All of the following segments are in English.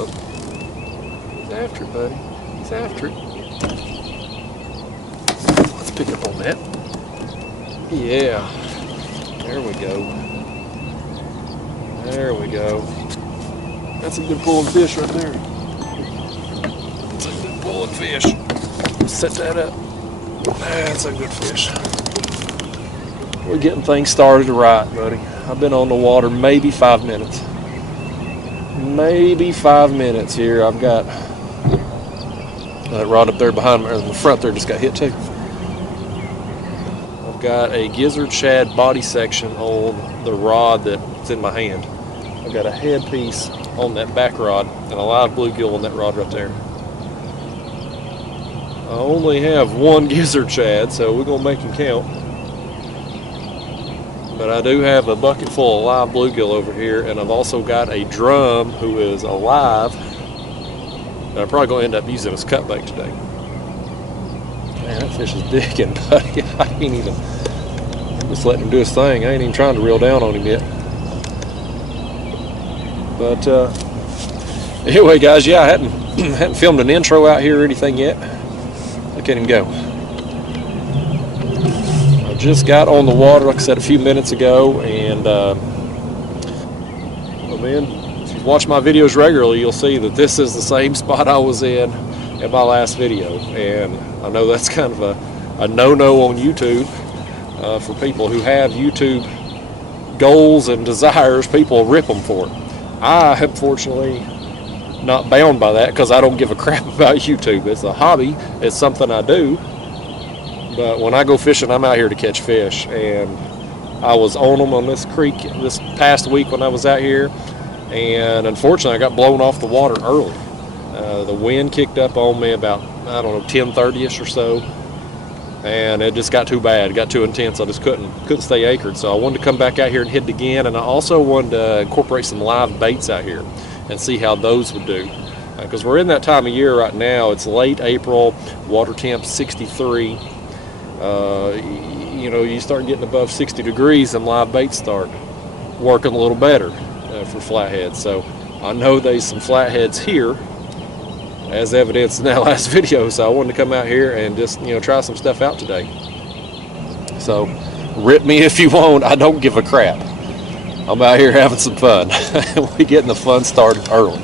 Oh, he's after it, buddy. He's after it. Let's pick up on that. Yeah. There we go. There we go. That's a good pulling fish right there. That's a good pulling fish. Set that up. That's a good fish. We're getting things started right, buddy. I've been on the water maybe 5 minutes. Maybe 5 minutes here. I've got that rod up there behind me, or in the front there just got hit too. I've got a gizzard shad body section on the rod that's in my hand. I've got a headpiece on that back rod and a live bluegill on that rod right there. I only have one gizzard shad, so we're going to make him count. But I do have a bucket full of live bluegill over here, and I've also got a drum who is alive. And I'm probably going to end up using as cut bait today. Man, that fish is digging, buddy. I ain't even, I'm just letting him do his thing. I ain't even trying to reel down on him yet. But anyway, guys, yeah, I hadn't filmed an intro out here or anything yet. Look at him go. I just got on the water, like I said, a few minutes ago, and well, man, if you've watched my videos regularly, you'll see that this is the same spot I was in my last video. And I know that's kind of a no-no on YouTube for people who have YouTube goals and desires. People rip them for it. I am fortunately not bound by that because I don't give a crap about YouTube. It's a hobby. It's something I do. But when I go fishing, I'm out here to catch fish. And I was on them on this creek this past week when I was out here. And unfortunately, I got blown off the water early. The wind kicked up on me about, I don't know, 10:30ish or so. And it just got too bad. It got too intense. I just couldn't stay anchored. So I wanted to come back out here and hit it again. And I also wanted to incorporate some live baits out here and see how those would do. Because we're in that time of year right now. It's late April, water temp 63. You know, you start getting above 60 degrees and live baits start working a little better for flatheads. So I know there's some flatheads here, as evidenced in that last video. So I wanted to come out here and just, you know, try some stuff out today. So rip me if you want. I don't give a crap. I'm out here having some fun. We getting the fun started early.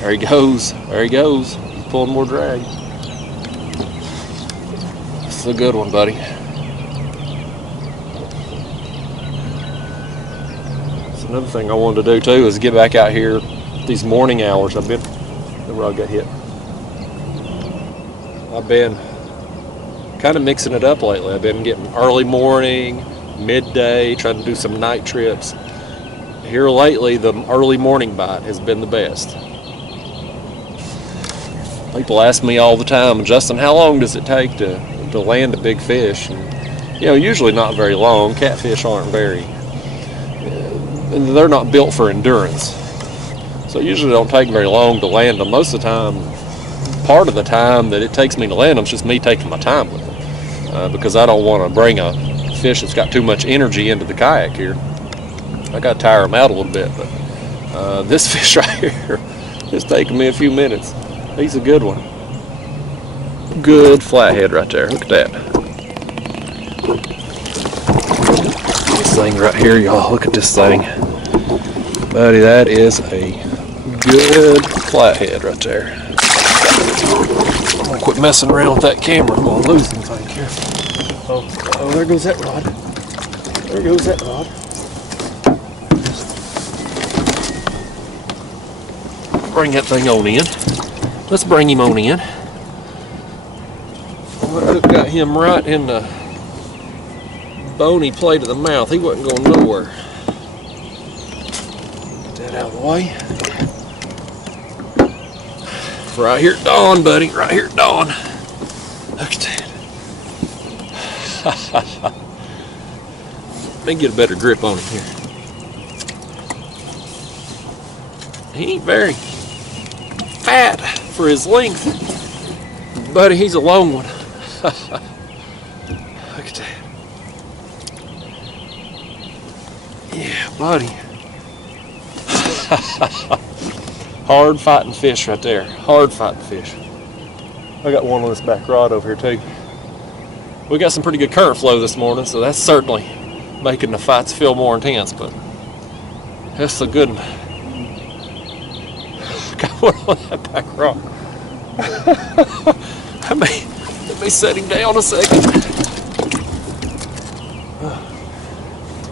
There he goes. There he goes. He's pulling more drag. This is a good one, buddy. So another thing I wanted to do too is get back out here these morning hours. The rod got hit. I've been kind of mixing it up lately. I've been getting early morning, midday, trying to do some night trips. Here lately, the early morning bite has been the best. People ask me all the time, Justin, how long does it take to land a big fish? And, you know, usually not very long. Catfish aren't they're not built for endurance. So it usually don't take very long to land them. Most of the time, part of the time that it takes me to land them is just me taking my time with them. Because I don't want to bring a fish that's got too much energy into the kayak here. I got to tire them out a little bit. But this fish right here is taking me a few minutes. He's a good one. Good flathead right there. Look at that. This thing right here, y'all. Look at this thing. Buddy, that is a good flathead right there. I'm going to quit messing around with that camera. I'm going to lose anything here. Oh, there goes that rod. There goes that rod. Bring that thing on in. Let's bring him on in. What got him right in the bony plate of the mouth. He wasn't going nowhere. Get that out of the way. Right here at dawn, buddy. Right here at dawn. Look at that. Let me get a better grip on him here. He ain't very fat for his length, buddy. He's a long one. Look at that. Yeah, buddy. Hard fighting fish right there. Hard fighting fish. I got one on this back rod over here too. We got some pretty good current flow this morning, so that's certainly making the fights feel more intense, but that's a good one. Got one on that back rod. Let me set him down a second.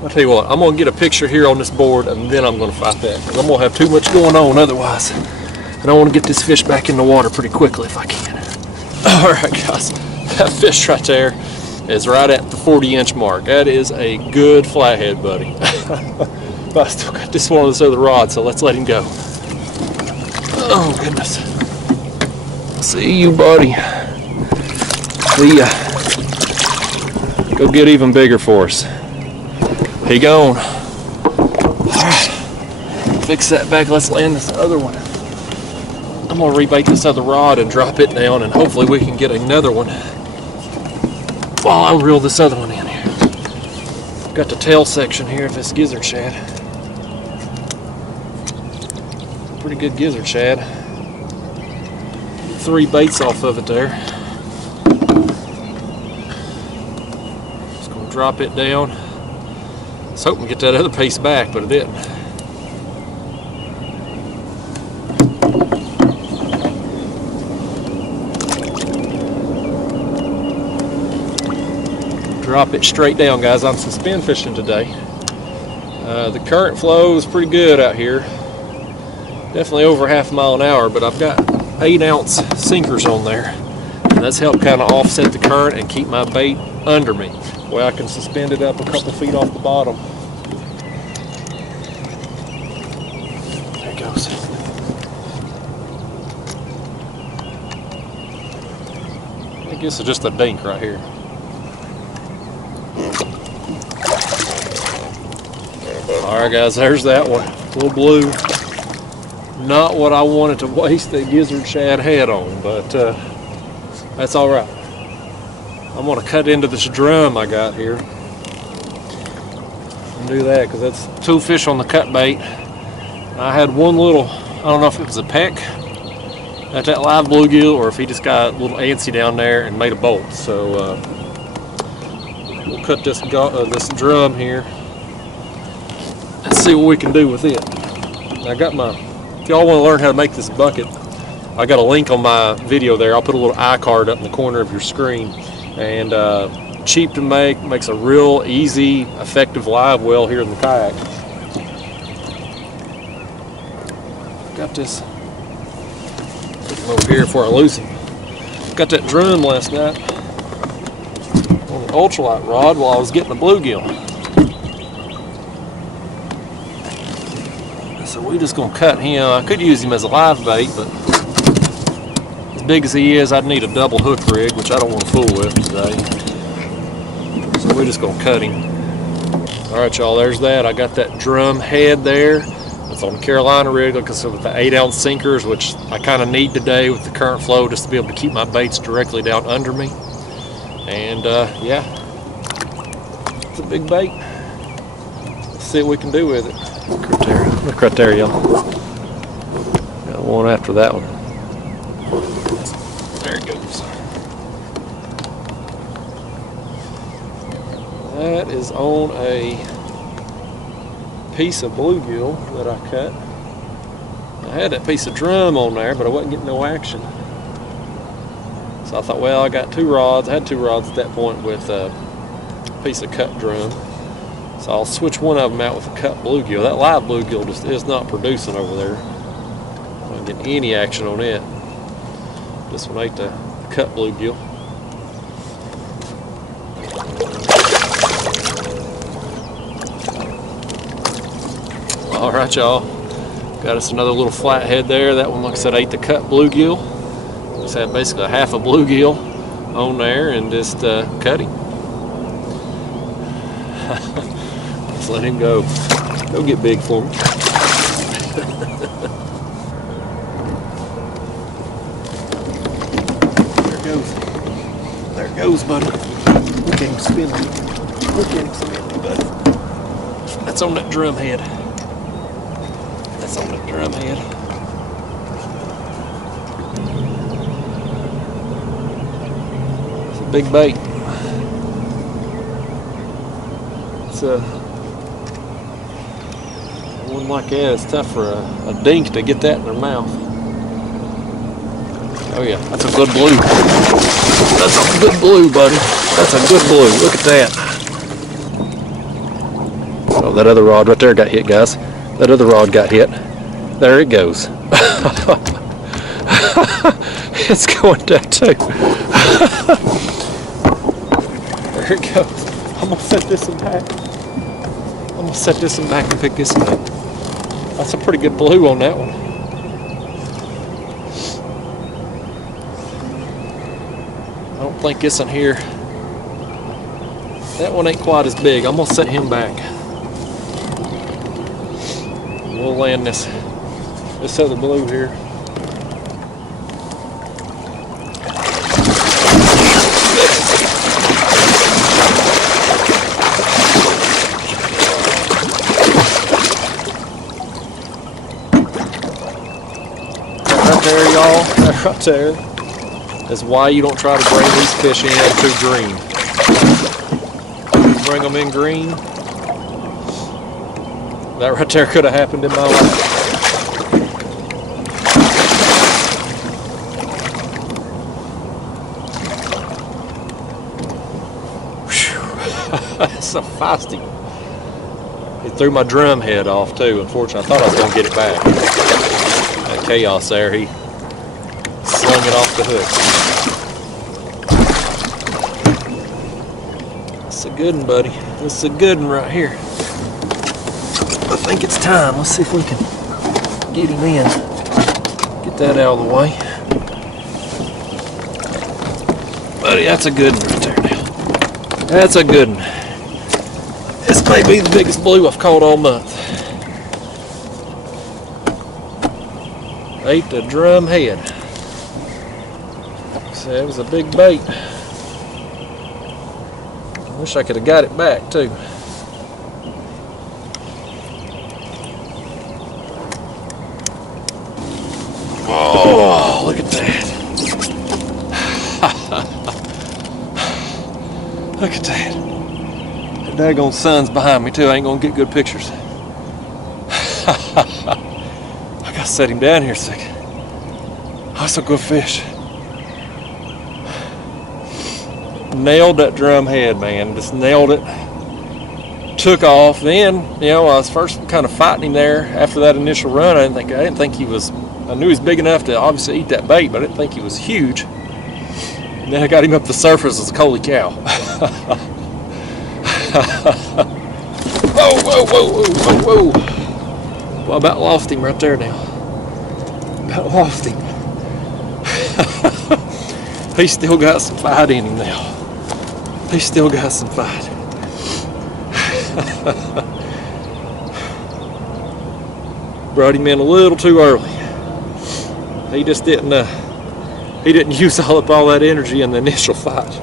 I'll tell you what, I'm going to get a picture here on this board and then I'm going to fight that, because I'm going to have too much going on otherwise. And I want to get this fish back in the water pretty quickly if I can. Alright guys, that fish right there is right at the 40-inch mark. That is a good flathead, buddy. But I still got this one on this other rod, so let's let him go. Oh goodness. See you, buddy. See ya. Go get even bigger for us. He gone. Alright. Fix that back. Let's land this other one. I'm going to rebait this other rod and drop it down, and hopefully we can get another one while I reel this other one in here. Got the tail section here of this gizzard shad. Pretty good gizzard shad. 3 baits off of it there. Just going to drop it down. I was hoping to get that other piece back, but it didn't. Drop it straight down, guys. I'm suspend fishing today. The current flow is pretty good out here. Definitely over half a mile an hour, but I've got 8-ounce sinkers on there. And that's helped kind of offset the current and keep my bait under me, where I can suspend it up a couple feet off the bottom. There it goes. I guess it's just a dink right here. Alright guys, there's that one. Little blue. Not what I wanted to waste that gizzard shad head on, but that's alright. I'm going to cut into this drum I got here. And do that, because that's 2 fish on the cut bait. I had one little, I don't know if it was a peck at that live bluegill, or if he just got a little antsy down there and made a bolt. So we'll cut this drum here. Let's see what we can do with it. I got my, if y'all want to learn how to make this bucket, I got a link on my video there. I'll put a little iCard up in the corner of your screen. And cheap to make, makes a real easy, effective live well here in the kayak. Got this, put him over here before I lose him. Got that drum last night on the ultralight rod while I was getting the bluegill. So we're just going to cut him. I could use him as a live bait, but as big as he is, I'd need a double hook rig, which I don't want to fool with today. So we're just going to cut him. Alright y'all, there's that. I got that drum head there. It's on the Carolina rig, like I said, with the 8-ounce sinkers, which I kind of need today with the current flow, just to be able to keep my baits directly down under me. And yeah, it's a big bait. Let's see what we can do with it. Look right there, y'all. Got one after that one. There it goes. That is on a piece of bluegill that I cut. I had that piece of drum on there, but I wasn't getting no action. So I thought, well, I got 2 rods. I had 2 rods at that point with a piece of cut drum. So I'll switch one of them out with a cut bluegill. That live bluegill just is not producing over there. I'm not getting any action on it. This one ate the cut bluegill. Alright y'all, got us another little flathead there. That one, like I said, ate the cut bluegill. Just had basically half a bluegill on there and just cut him. Let's let him go. Go get big for me. There it goes. There it goes, buddy. Look at him spinning. Look at him spinning, buddy. That's on that drum head. bass on that drum head. It's a big bait. It's one like that. It's tough for a dink to get that in their mouth. Oh yeah, that's a good blue. That's a good blue, buddy. That's a good blue. Look at that. Oh, that other rod right there got hit, guys. That other rod got hit. There it goes. It's going down too. There it goes. I'm gonna set this one back. I'm gonna set this one back and pick this one up. That's a pretty good blue on that one. I don't think this one here. That one ain't quite as big. I'm gonna set him back. We'll land this other blue here. Right there, y'all. Right there is why you don't try to bring these fish in too green. You bring them in green. That right there could have happened in my life. That's so feisty. He threw my drum head off too. Unfortunately, I thought I was going to get it back. That chaos there, he slung it off the hook. That's a good one, buddy. That's a good one right here. I think it's time. Let's see if we can get him in. Get that out of the way. Buddy, that's a good one right there now. That's a good one. This may be the biggest blue I've caught all month. Ate the drum head. So it was a big bait. I wish I could have got it back too. Oh, look at that. Look at that. The daggone sun's behind me too. I ain't gonna get good pictures. I gotta set him down here a second. Oh, that's a good fish. Nailed that drum head, man. Just nailed it. Took off. Then, you know, I was first kind of fighting him there after that initial run. I didn't think he was. I knew he was big enough to obviously eat that bait, but I didn't think he was huge. And then I got him up the surface. It's like, holy cow. Whoa, whoa, whoa, whoa, whoa, whoa. Well, I about lost him right there now. About lost him. He's still got some fight in him now. He's still got some fight. Brought him in a little too early. He just didn't use all that energy in the initial fight.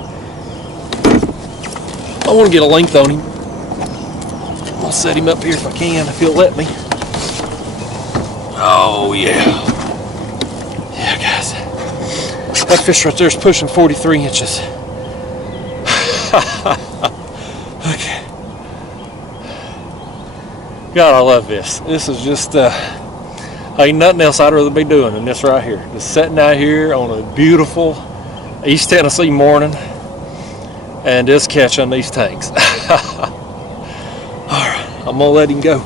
I want to get a length on him. I'll set him up here if I can, if he'll let me. Oh yeah. Yeah, guys. That fish right there is pushing 43 inches. Okay. God, I love this. This is just, ain't nothing else I'd rather be doing than this right here. Just sitting out here on a beautiful East Tennessee morning and just catching these tanks. Alright, I'm gonna let him go.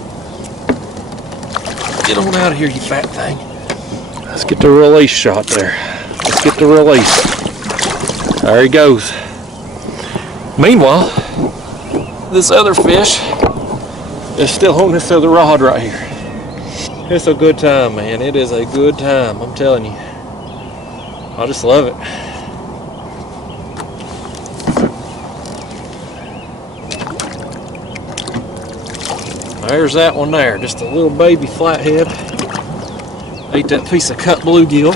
Get on out of here, you fat thing. Let's get the release shot there. Let's get the release. There he goes. Meanwhile, this other fish is still on this other rod right here. It's a good time, man. It is a good time, I'm telling you. I just love it. There's that one there, just a little baby flathead. Ate that piece of cut bluegill.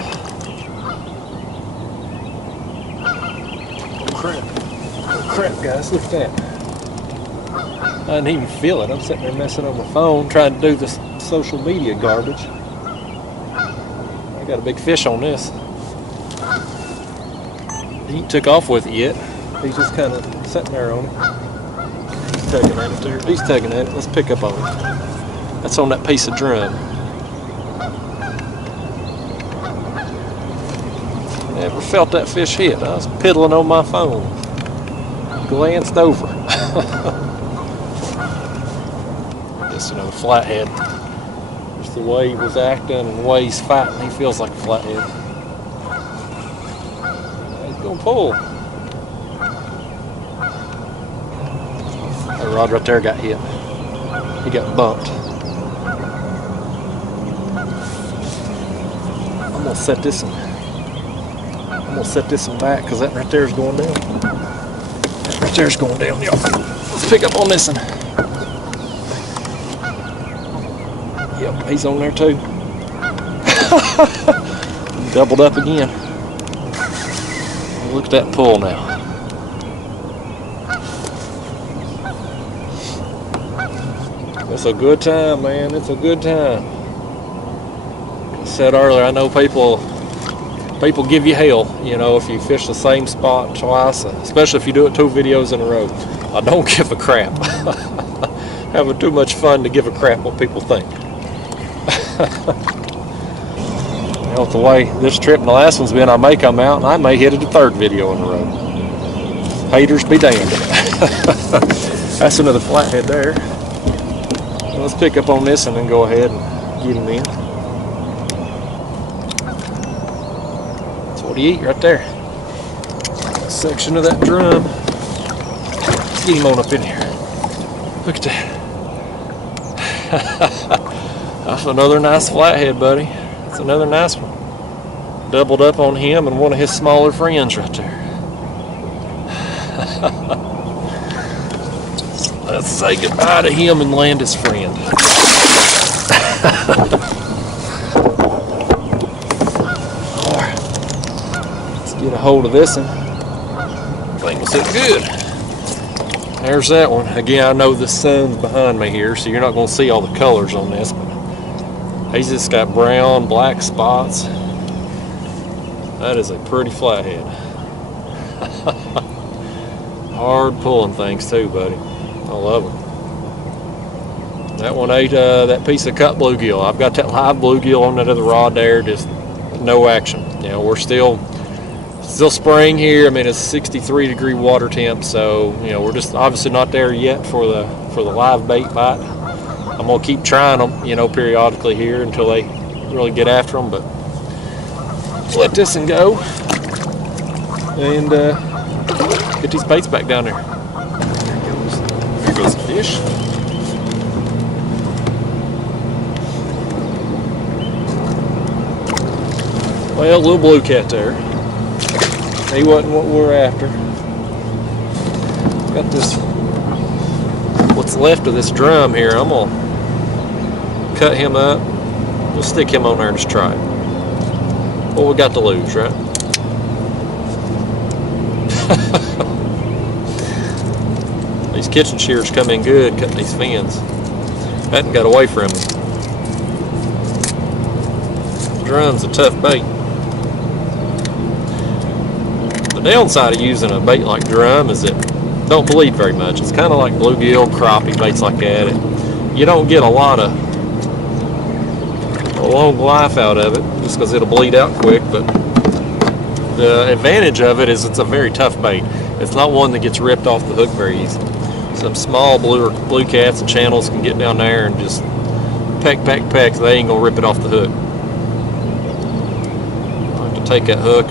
Oh crap, guys, look at that. I didn't even feel it. I'm sitting there messing on my phone trying to do this social media garbage. I got a big fish on this. He ain't took off with it yet. He's just kind of sitting there on it. He's tugging at it there. He's tugging at it. Let's pick up on it. That's on that piece of drum. Never felt that fish hit. I was piddling on my phone. Glanced over. Just another flathead. Just the way he was acting and the way he's fighting, he feels like a flathead. He's gonna pull. That rod right there got hit. He got bumped. I'm gonna set this one. I'm gonna set this one back because that right there is going down. That right there is going down, y'all. Let's pick up on this one. Yep, he's on there too. Doubled up again. Look at that pull now. It's a good time, man. It's a good time. Like I said earlier, I know people give you hell, you know, if you fish the same spot twice, especially if you do it 2 videos in a row. I don't give a crap. Having too much fun to give a crap what people think. You know, with the way this trip and the last one's been, I may come out and I may hit it a 3rd video in a row. Haters be damned. That's another flathead there. Let's pick up on this and then go ahead and get him in. That's what he eat right there. A section of that drum. Let's get him on up in here. Look at that. That's another nice flathead, buddy. That's another nice one. Doubled up on him and one of his smaller friends right there. Let's say goodbye to him and land his friend. Let's get a hold of this one. I think we'll sit good. There's that one. Again, I know the sun's behind me here, so you're not going to see all the colors on this, but he's just got brown, black spots. That is a pretty flathead. Hard pulling things too, buddy. I love them. That one ate that piece of cut bluegill. I've got that live bluegill on that other rod there, just no action. You know, we're still spring here. I mean, it's 63-degree water temp, so you know we're just obviously not there yet for the live bait bite. I'm gonna keep trying them, you know, periodically here until they really get after them. But let's let this one go and get these baits back down there. There goes the fish. Well, little blue cat there. He wasn't what we're after. Got this, what's left of this drum here. I'm gonna cut him up. We'll stick him on there and just try it. What we got to lose, right? These kitchen shears come in good cutting these fins. Hadn't got away from me. Drum's a tough bait. The downside of using a bait like drum is it don't bleed very much. It's kind of like bluegill, crappie, baits like that. You don't get a lot of a long life out of it just because it'll bleed out quick, but the advantage of it is it's a very tough bait. It's not one that gets ripped off the hook very easy. Some small blue cats and channels can get down there and just peck, peck, peck. They ain't gonna rip it off the hook. I have to take that hook,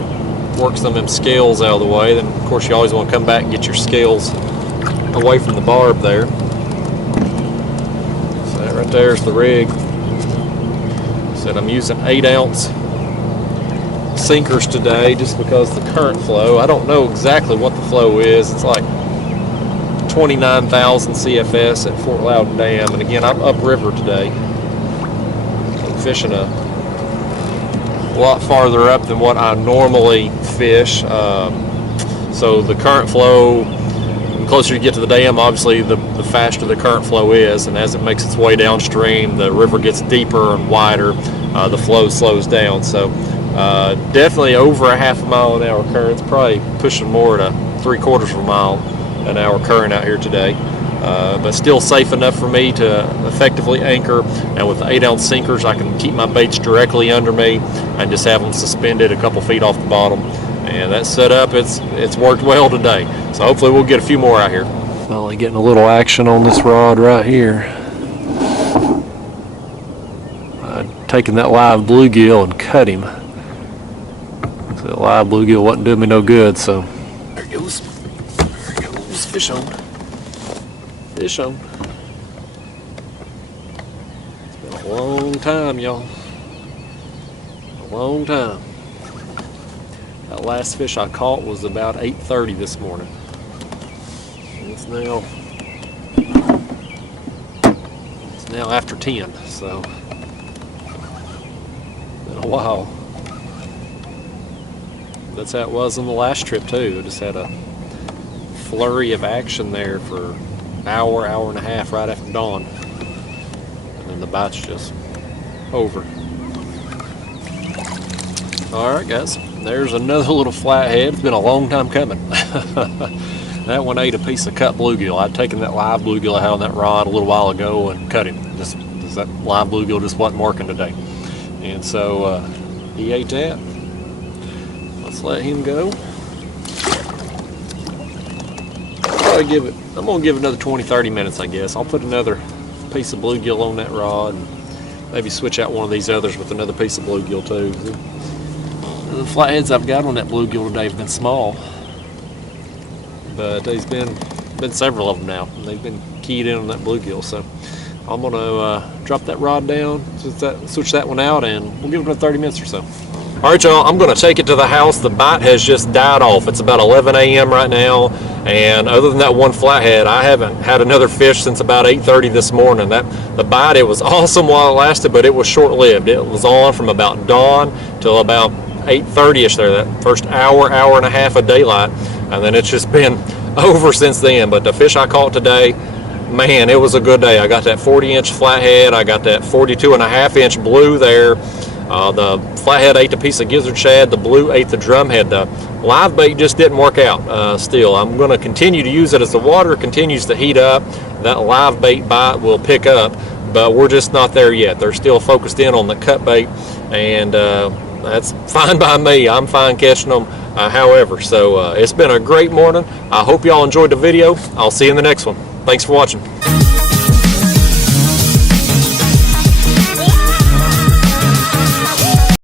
work some of them scales out of the way. Then of course you always want to come back and get your scales away from the barb there. So that right there is the rig. Said I'm using 8-ounce sinkers today just because the current flow, I don't know exactly what the flow is. It's like 29,000 CFS at Fort Loudon Dam, and again I'm upriver today. I'm fishing a lot farther up than what I normally fish, so the current flow the closer you get to the dam, obviously the faster the current flow is, and as it makes its way downstream, the river gets deeper and wider, the flow slows down. So definitely over a half a mile an hour current. It's probably pushing more to 3/4 of a mile an hour current out here today. But still safe enough for me to effectively anchor, and with the 8-ounce sinkers I can keep my baits directly under me and just have them suspended a couple feet off the bottom. And that setup, it's worked well today, so hopefully we'll get a few more out here. Finally getting a little action on this rod right here. Taking that live bluegill and cut him. So the live bluegill wasn't doing me no good, so there it goes. There it goes. Fish on. Fish on. It's been a long time, y'all. A long time. That last fish I caught was about 8:30 this morning. It's now after 10, so been a while. That's how it was on the last trip too. I just had a flurry of action there for an hour, hour and a half right after dawn, and then the bite's just over. Alright guys, there's another little flathead. It's been a long time coming. That one ate a piece of cut bluegill. I'd taken that live bluegill I had on that rod a little while ago and cut him. Just that live bluegill just wasn't working today. And so he ate that. Let's let him go. I'm gonna give it another 20-30 minutes, I guess. I'll put another piece of bluegill on that rod and maybe switch out one of these others with another piece of bluegill too. The flatheads I've got on that bluegill today have been small, but there's been several of them now. They've been keyed in on that bluegill, so I'm gonna drop that rod down, switch that one out, and we'll give it another 30 minutes or so. All right, y'all, I'm gonna take it to the house. The bite has just died off. It's about 11 a.m. right now, and other than that one flathead, I haven't had another fish since about 8:30 this morning. The bite, it was awesome while it lasted, but it was short-lived. It was on from about dawn till about 8:30ish there, that first hour and a half of daylight, and then it's just been over since then. But the fish I caught today, man, it was a good day. I got that 40-inch flathead, I got that 42.5-inch blue there. The flathead ate a piece of gizzard shad, the blue ate the drumhead. The live bait just didn't work out. Still, I'm going to continue to use it as the water continues to heat up. That live bait bite will pick up, but we're just not there yet. They're still focused in on the cut bait, and that's fine by me. I'm fine catching them however. So it's been a great morning. I hope y'all enjoyed the video. I'll see you in the next one. Thanks for watching.